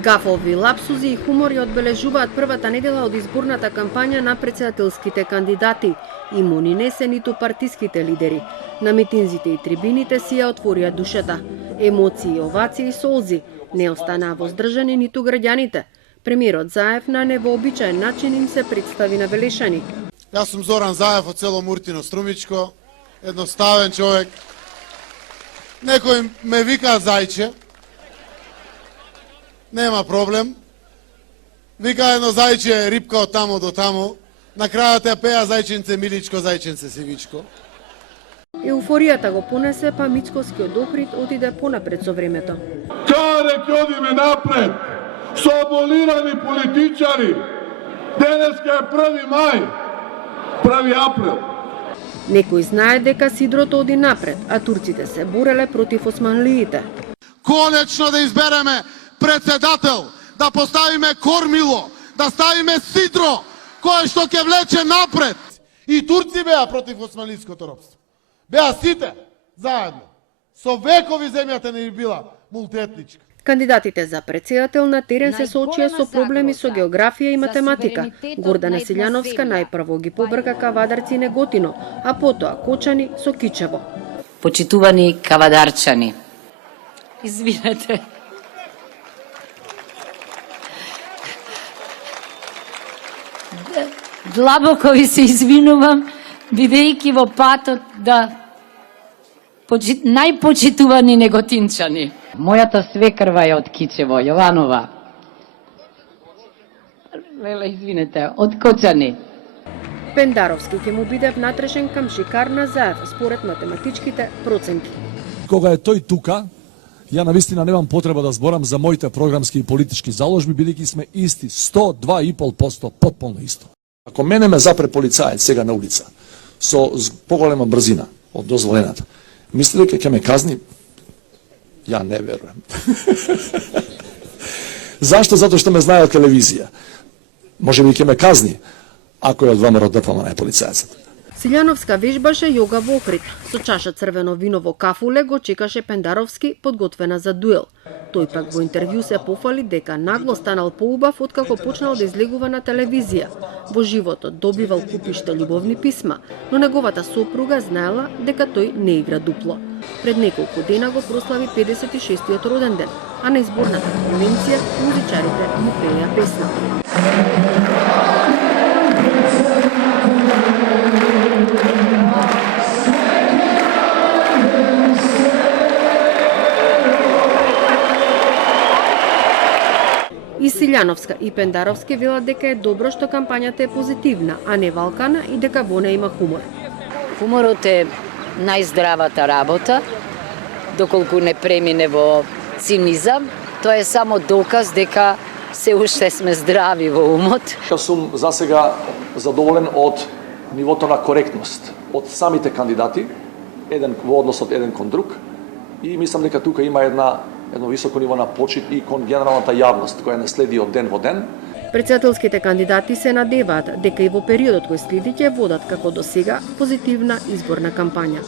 Гафови, лапсузи и хумори одбележуваат првата недела од изборната кампања на претседателските кандидати. Имуни не се ниту партиските лидери. На митинзите и трибините си ја отворија душата. Емоции, овации и солзи. Не останаа воздржани ниту граѓаните. Премиерот Заев на невообичаен начин им се представи на Велешани. Јас сум Зоран Заев од село Муртино Струмичко, едноставен човек. Некој ме вика зајче. Нема проблем. Вика едно зајче рипка од тамо до тамо. На крајот ја пеа зајченце миличко, зајченце сивичко. Еуфоријата го понесе, па Мицкоскиот Охрид отиде понапред со времето. Чаре ќе одиме напред со аболирани политичари. Денеска е 1. мај, 1. април. Некој знае дека Сидрото оди напред, а турците се бореле против османлиите. Конечно да избереме председател, да поставиме кормило, да ставиме Сидро, кој што ќе влече напред. И турци беа против османлиското робство. Беа сите заедно. Со векови земјата не била мултиетничка. Кандидатите за председател на терен се соочија со проблеми со географија и математика. Гордана Силјановска најпрво ги побрка кавадарци Неготино, а потоа Кочани со Кичево. Почитувани кавадарчани, извинете. Длабоко ви се извинувам, бидејќи во патот да најпочитувани неготинчани. Мојата свекрва е од Кичево, Јованова. Леле, извинете, од Кочани. Пендаровски ќе му биде внатрешен камшикар на Заев, според математичките проценти. Кога е тој тука, ја навистина немам потреба да зборам за моите програмски и политички заложби, бидејќи сме исти, 102,5%, потполно исто. Ако мене ме запре полицаец сега на улица, со поголема брзина од дозволената, мисли дека ќе ме казни? Ја не верувам. Зашто? Затоа што ме знае од телевизија. Може би ќе ме казни, ако е од ВМРО ДПМН е полицаецот. Силјановска вежбаше јога во Охрид. Со чаша црвено вино во кафуле го чекаше Пендаровски, подготвена за дуел. Тој пак во интервју се пофали дека нагло станал поубав откако почнал да излегува на телевизија. Во животот добивал купиште љубовни писма, но неговата сопруга знаела дека тој не игра дупло. Пред неколку дена го прослави 56-тиот роден ден, а на изборната конвенција музичарите му пееа песна. И Силјановска и Пендаровски велат дека е добро што кампањата е позитивна, а не валкана и дека во неја има хумор. Хуморот е најздравата работа, доколку не премине во цинизам, тоа е само доказ дека се уште сме здрави во умот. Јас сум засега задоволен од нивото на коректност од самите кандидати, еден во однос од еден кон друг, и мислам дека тука има едно високо ниво на почит и кон генералната јавност која не следи од ден во ден. Председателските кандидати се надеваат дека и во периодот кој следи ќе водат како до сега позитивна изборна кампања.